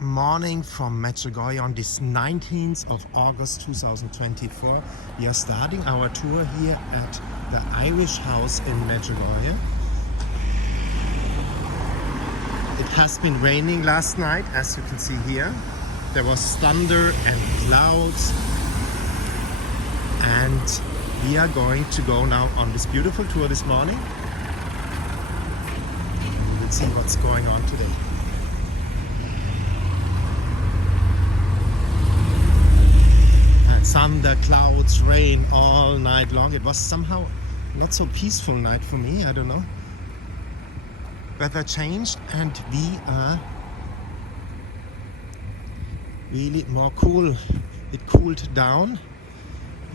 morning from Medjugorje on this 19th of August 2024. We are starting our tour here at the Irish house in Medjugorje. It has been raining last night, as you can see here. There was thunder and clouds, and we are going to go now on this beautiful tour this morning. We will see what's going on today. Thunder, clouds, rain all night long. It was somehow not so peaceful night for me, I don't know. Weather changed and we are really more cool. It cooled down.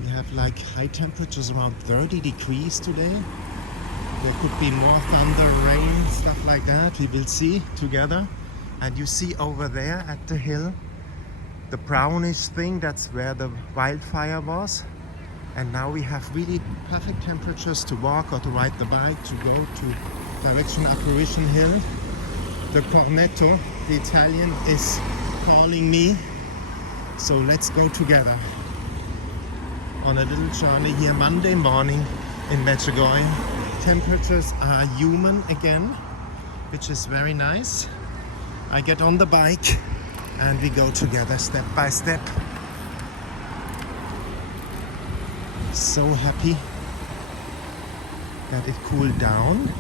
We have like high temperatures around 30 degrees today. There could be more thunder, rain, stuff like that. We will see together. And you see over there at the hill, the brownish thing, that's where the wildfire was. And now we have really perfect temperatures to walk or to ride the bike, to go to direction Apparition Hill. The cornetto, the Italian, is calling me. So let's go together on a little journey here Monday morning in Medjugorje. Temperatures are human again, which is very nice. I get on the bike and we go together step by step. So happy that it cooled down.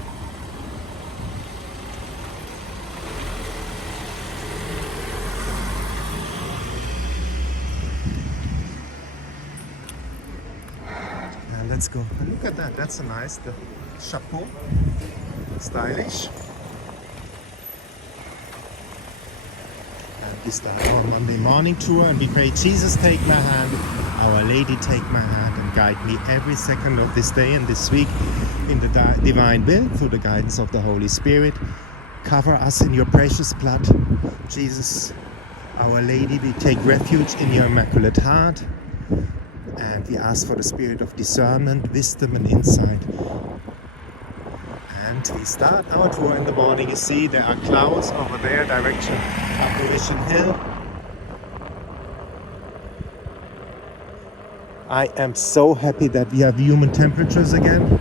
And let's go. Look at that, that's a nice, the chapeau, stylish. We start our Monday morning tour and we pray, Jesus take my hand, Our Lady take my hand and guide me every second of this day and this week in the divine will through the guidance of the Holy Spirit. Cover us in your precious blood. Jesus, Our Lady, we take refuge in your Immaculate Heart and we ask for the spirit of discernment, wisdom and insight. And we start our tour in the morning. You see there are clouds over there, direction Apparition Hill. I am so happy that we have human temperatures again,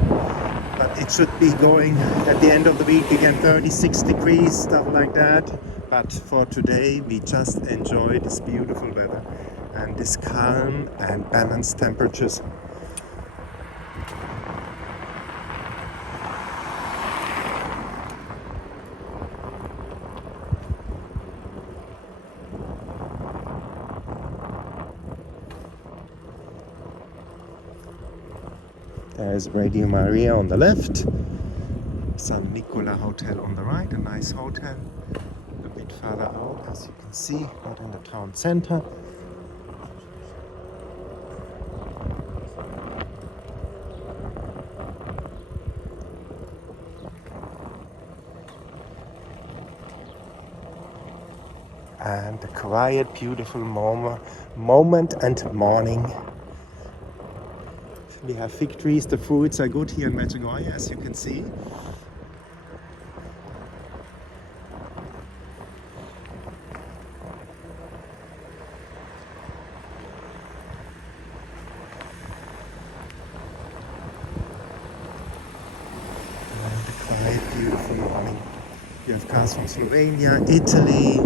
but it should be going at the end of the week again 36 degrees, stuff like that. But for today we just enjoy this beautiful weather and this calm and balanced temperatures. There's Radio Maria on the left, San Nicola Hotel on the right, a nice hotel. A bit further out, as you can see, not in the town center. And a quiet, beautiful moment and morning. We have fig trees, the fruits are good here in Medjugorje, as you can see. And a quiet, beautiful morning. You have cars from Slovenia, Italy.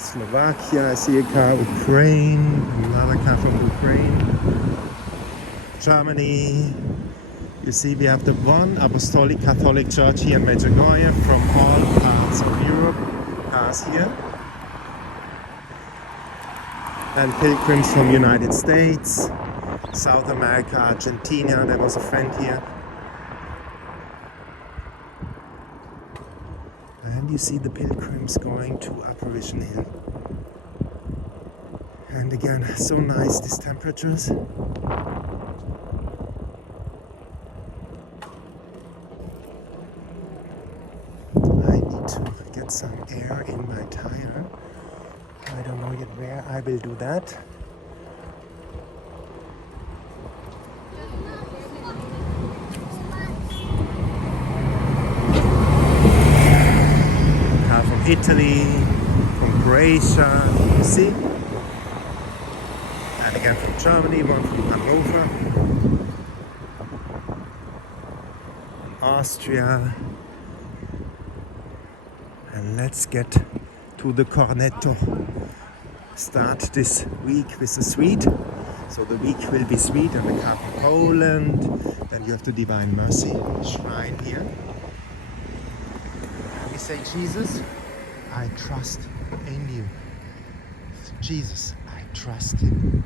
Slovakia, I see a car, Ukraine, another car from Ukraine, Germany. You see we have the one Apostolic Catholic Church here in Medjugorje from all parts of Europe, cars here. And pilgrims from United States, South America, Argentina, there was a friend here. And you see the pilgrims going to Apparition Hill. And again, so nice these temperatures. I need to get some air in my tire. I don't know yet where I will do that. Italy, from Croatia, you see? And again from Germany, one from Hanover, Austria. And let's get to the Cornetto. Start this week with a sweet. So the week will be sweet, and we come from Poland. Then you have the Divine Mercy Shrine here. We say, Jesus, I trust in you. Jesus, I trust you.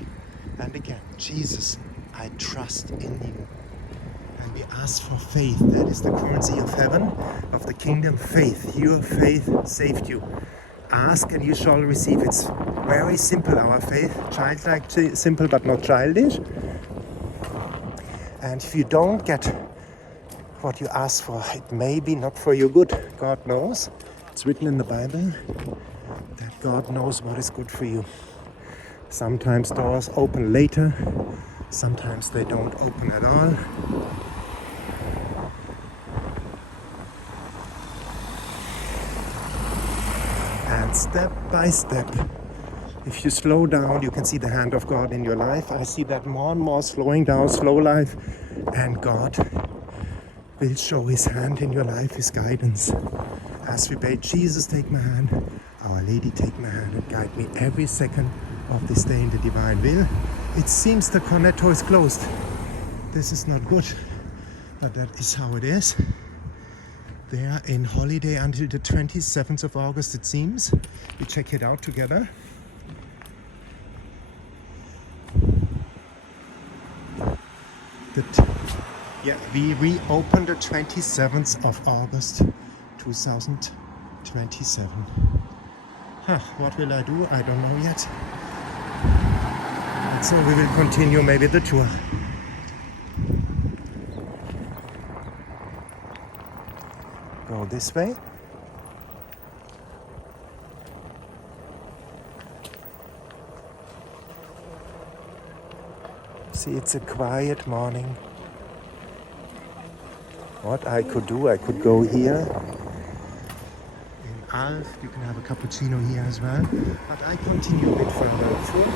And again, Jesus, I trust in you. And we ask for faith. That is the currency of heaven, of the kingdom. Faith. Your faith saved you. Ask and you shall receive. It's very simple, our faith. Childlike, simple, but not childish. And if you don't get what you ask for, it may be not for your good. God knows. It's written in the Bible that God knows what is good for you. Sometimes doors open later. Sometimes they don't open at all. And step by step, if you slow down, you can see the hand of God in your life. I see that more and more, slowing down, slow life, and God will show his hand in your life, his guidance. As we pray, Jesus, take my hand, Our Lady, take my hand and guide me every second of this day in the divine will. It seems the Cornetto is closed. This is not good, but that is how it is. They are in holiday until the 27th of August, it seems. We check it out together. We reopen the 27th of August 2027. What will I do? I don't know yet. And so we will continue maybe the tour. Go this way. See, it's a quiet morning. What I could do, I could go here. In Alf, you can have a cappuccino here as well. But I continue a bit further through.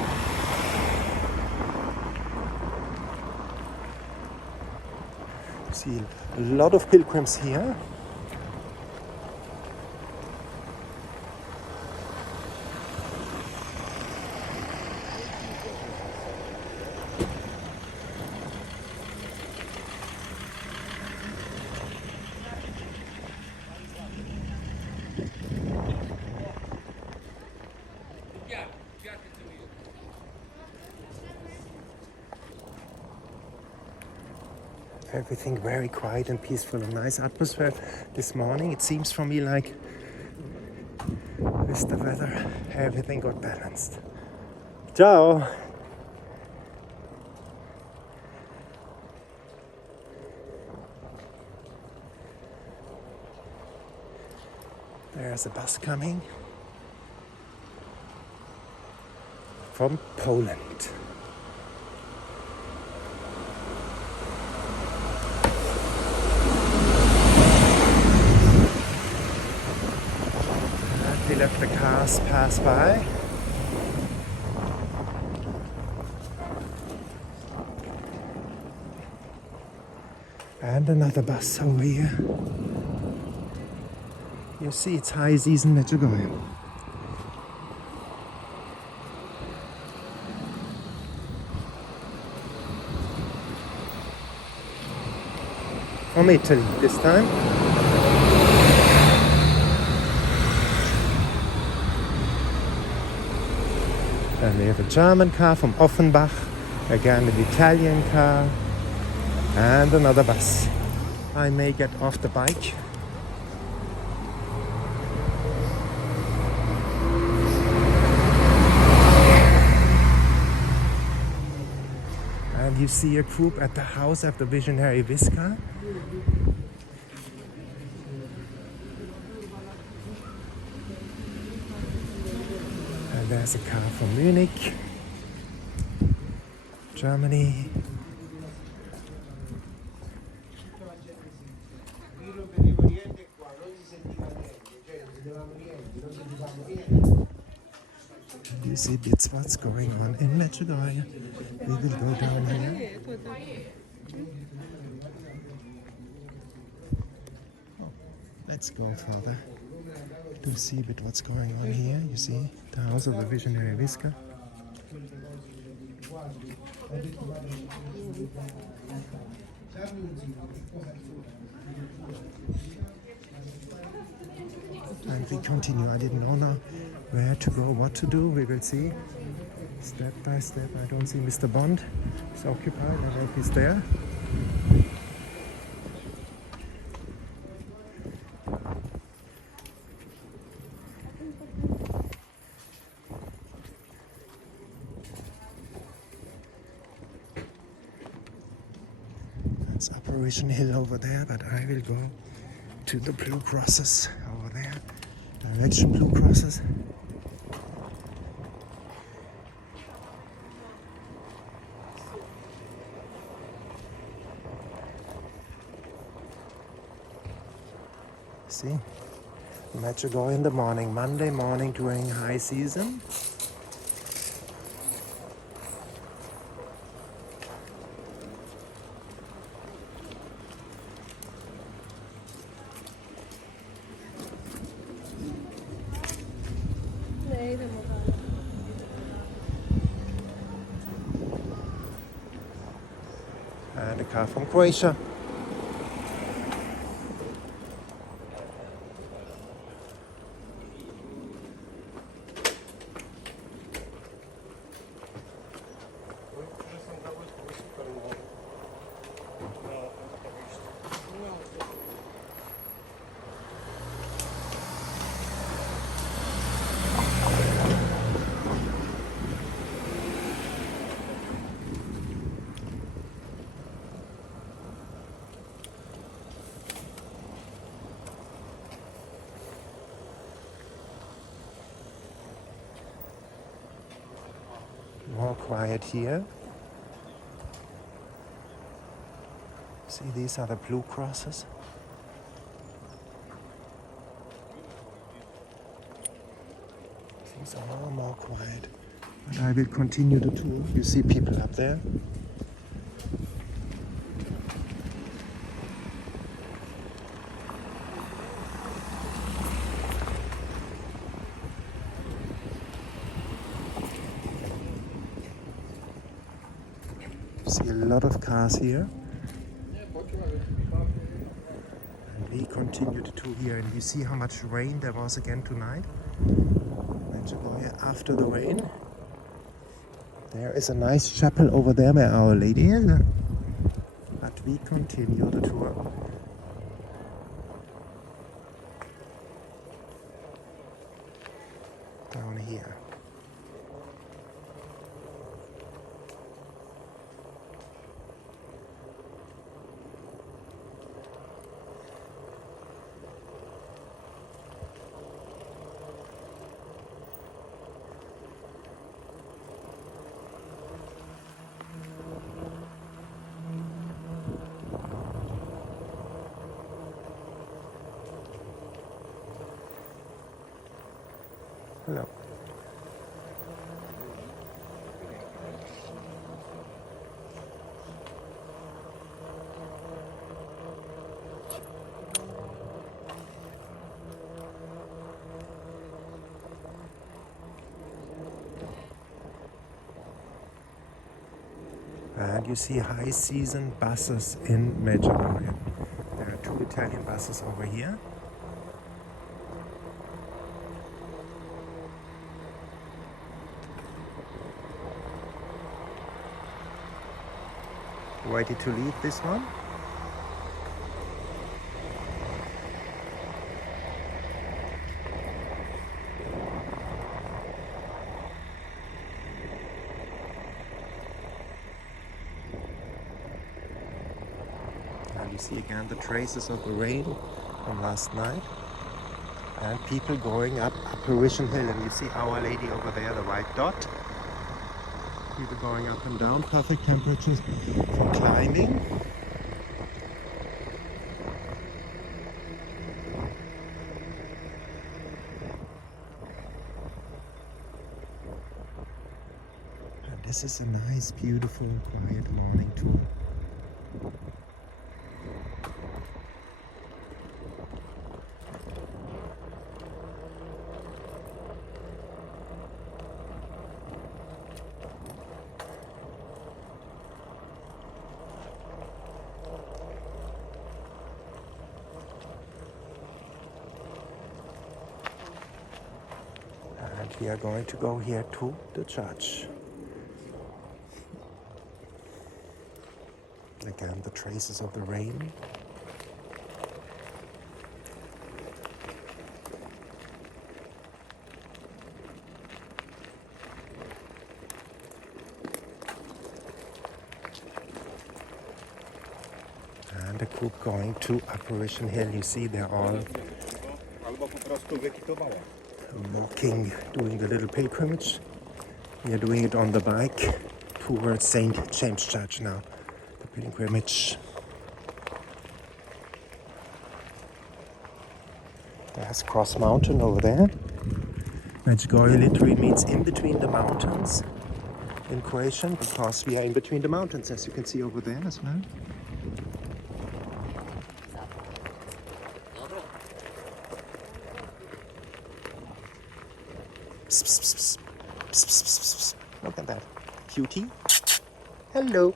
See a lot of pilgrims here. Everything very quiet and peaceful, a nice atmosphere this morning. It seems for me like with the weather, everything got balanced. Ciao! There's a bus coming from Poland. Let the cars pass by. And another bus over here. You see, it's high season Medjugorje. From Italy this time. Then we have a German car from Offenbach, again an Italian car, and another bus. I may get off the bike. And you see a group at the house of the visionary Visca. There's a car from Munich, Germany. And you see bits what's going on in Medjugorje. We will go down here. Let's go further to see a bit what's going on here. You see the house of the visionary Viska. And we continue. I didn't know where to go, what to do. We will see step by step. I don't see Mr. Bond. He's occupied. I hope he's there. That's Apparition Hill over there, but I will go to the Blue Crosses over there. Direction Blue Crosses. See, Medjugorje in the morning, Monday morning during high season. And a car from Croatia. More quiet here. See, these are the Blue Crosses. Things are all more quiet. But I will continue the tour. You see people up there. See a lot of cars here. And we continue the tour here, and you see how much rain there was again tonight. Medjugorje after the rain. There is a nice chapel over there where Our Lady is. But we continue the tour. Down here. Hello. And you see high season buses in Medjugorje. There are 2 Italian buses over here. Ready to leave this one? And you see again the traces of the rain from last night. And people going up Apparition Hill, and you see Our Lady over there, the white dot. People going up and down, perfect temperatures for climbing. This is a nice, beautiful, quiet morning tour. And we are going to go here to the church. Again, the traces of the rain. And a group going to Apparition Hill. You see they're all walking, doing the little pilgrimage. We are doing it on the bike towards St. James Church now. The pilgrimage. There's Cross Mountain over there. Medjugorje literally means in between the mountains in Croatian, because we are in between the mountains, as you can see over there as well. Psst, psst, psst, psst, psst, psst, psst. Look at that. Cutie. Hello.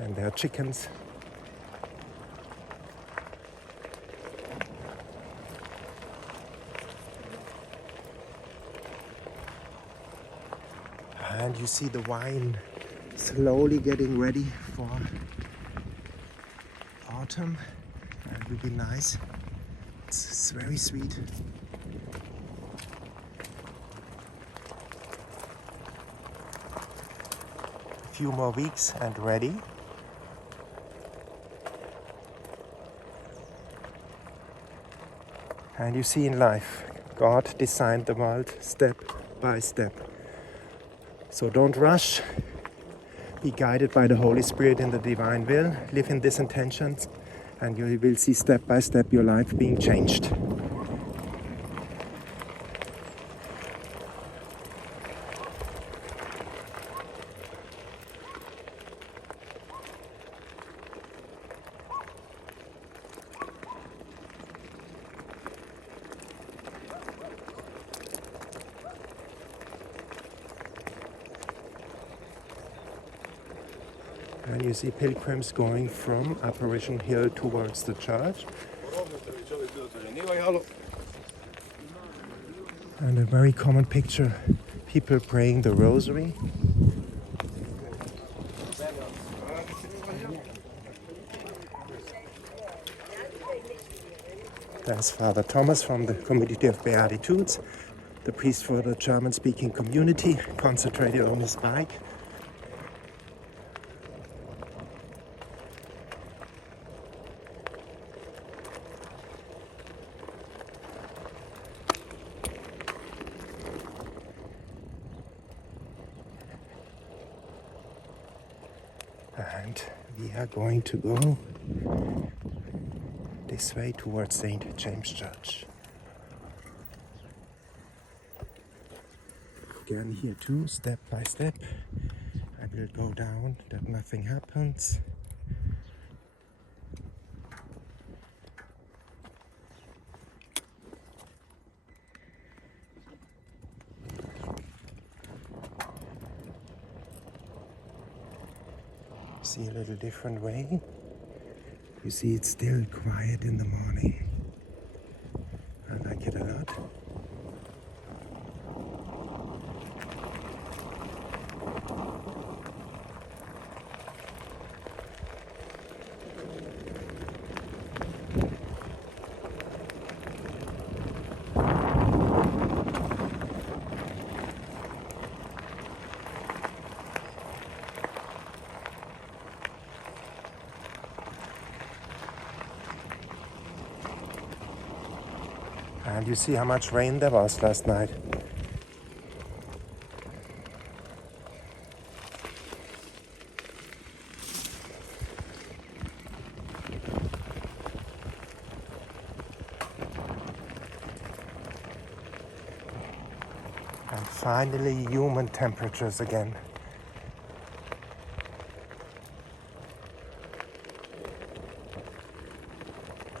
And there are chickens. And you see the wine slowly getting ready for autumn. That will be nice. It's very sweet. A few more weeks and ready. And you see in life, God designed the world step by step. So don't rush. Be guided by the Holy Spirit in the divine will. Live in these intentions, and you will see step by step your life being changed. And you see pilgrims going from Apparition Hill towards the church. And a very common picture, people praying the rosary. There's Father Thomas from the Community of Beatitudes, the priest for the German-speaking community, concentrated on his bike. And we are going to go this way towards St. James Church. Again here too, step by step. I will go down that nothing happens. See a little different way. You see it's still quiet in the morning. I like it a lot. And you see how much rain there was last night. Finally, human temperatures again.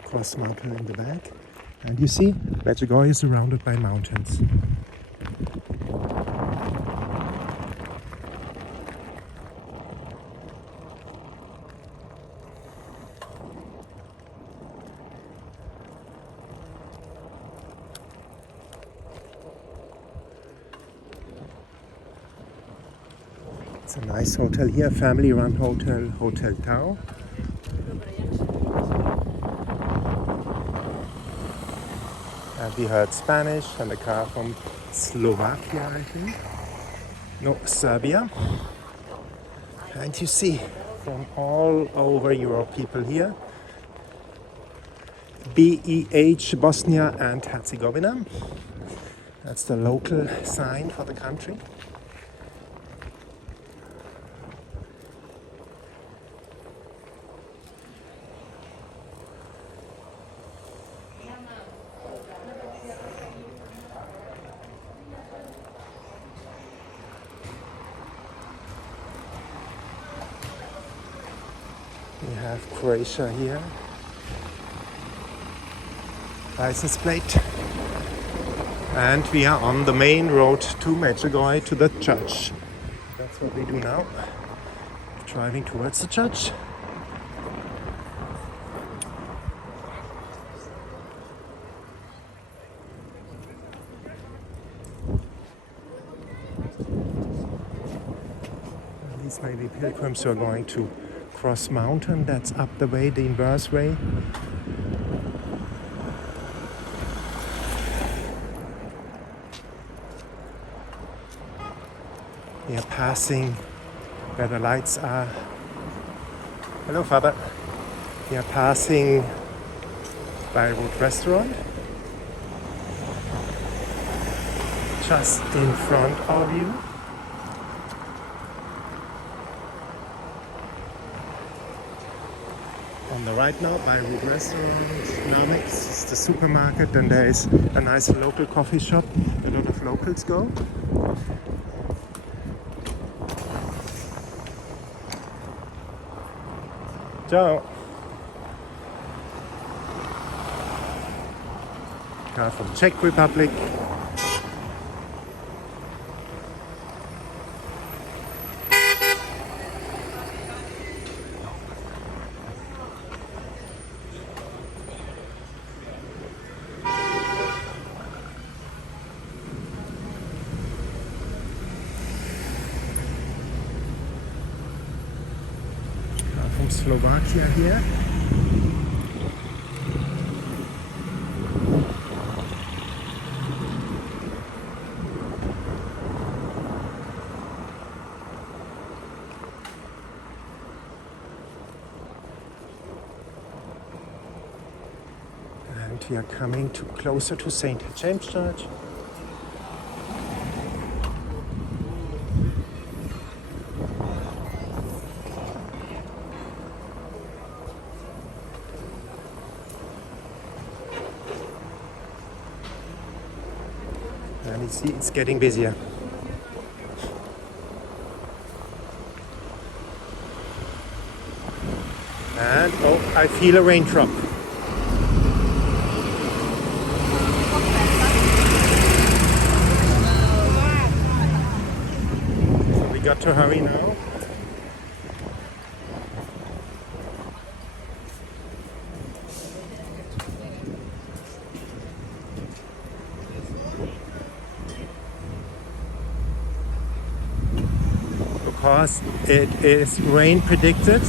Cross mountain in the back. And you see, Medjugorje is surrounded by mountains. It's a nice hotel here, family-run hotel, Hotel Tau. And we heard Spanish and a car from Slovakia, I think. No, Serbia. And you see from all over Europe people here. BEH, Bosnia and Herzegovina. That's the local sign for the country. We have Croatia here. License plate. And we are on the main road to Medjugorje, to the church. That's what we do now. Driving towards the church. And these may be pilgrims who are going to cross mountain. That's up the way, the inverse way. We are passing where the lights are. Hello, Father. We are passing by a wood restaurant. Just in front of you. On the right now, by a wood restaurant. Now next is the supermarket, and there is a nice local coffee shop. A lot of locals go. Ciao. Car from Czech Republic. From Slovakia here. And we are coming closer to St. James Church. And you see, it's getting busier. And oh, I feel a raindrop. So we got to hurry now. Because it is rain predicted.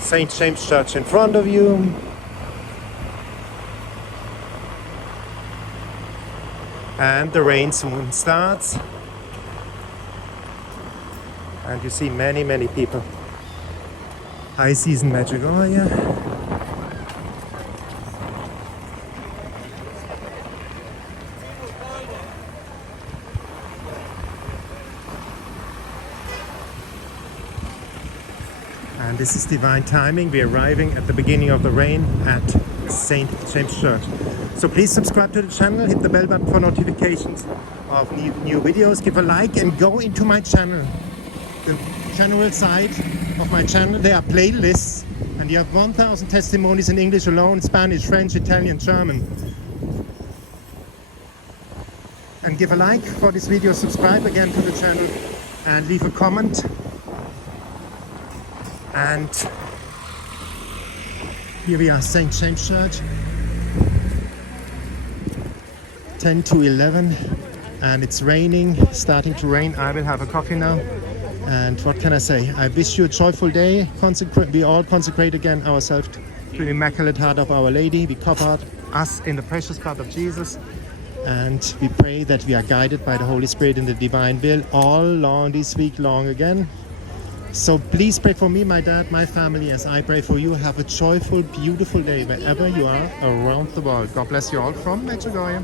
St. James Church in front of you. And the rain soon starts. And you see many, many people. High season Medjugorje. And this is divine timing. We're arriving at the beginning of the rain at St. James Church. So please subscribe to the channel, hit the bell button for notifications of new videos, give a like and go into my channel. The general side of my channel, there are playlists and you have 1,000 testimonies in English alone, Spanish, French, Italian, German. And give a like for this video, subscribe again to the channel and leave a comment. And here we are, St. James Church, 10 to 11, and it's raining, starting to rain. I will have a coffee now. And what can I say? I wish you a joyful day. We all consecrate again ourselves to the Immaculate Heart of Our Lady. We cover us in the precious blood of Jesus. And we pray that we are guided by the Holy Spirit in the divine will all long this week long again. So please pray for me, my dad, my family, as I pray for you. Have a joyful, beautiful day wherever you are around the world. God bless you all from Medjugorje.